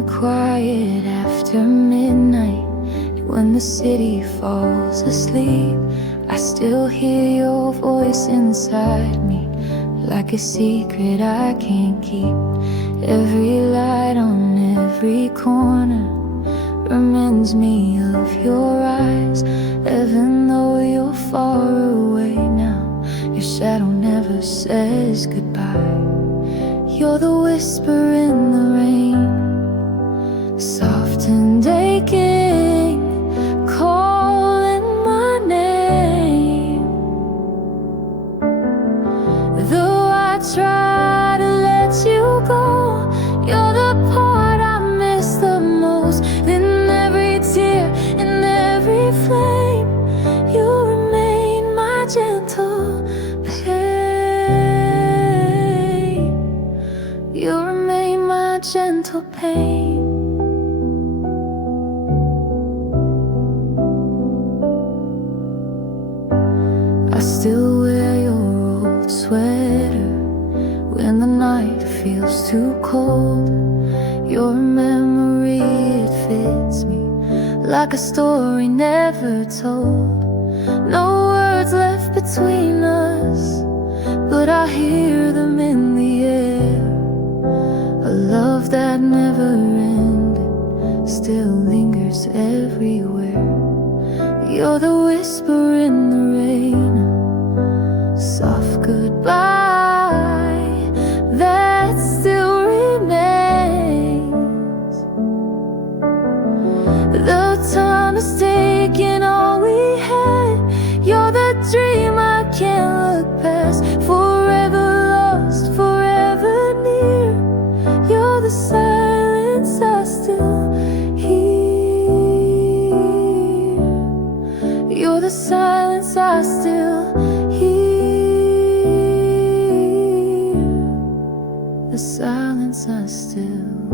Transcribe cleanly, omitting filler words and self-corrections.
the quiet after midnight, when the city falls asleep, I still hear your voice inside me, like a secret I can't keep. Every light on every corner reminds me of your eyes. Even though you're far away now, your shadow never says goodbye. You're the whisper in the rain, soft and aching, calling my name. Though I try to let you go, you're the part I miss the most. In every tear, in every flame, you remain my gentle pain. You remain my gentle pain. I still wear your old sweater when the night feels too cold. Your memory, it fits me like a story never told. No words left between us, but I hear them in the air. A love that never ended still lingers everywhere. You're the whisper in the rain, soft goodbye that still remains. The time is taking all we had. You're the dream I can't look past. Forever lost, forever near. You're the silence I still hear. You're the silence I still hear. The silence I still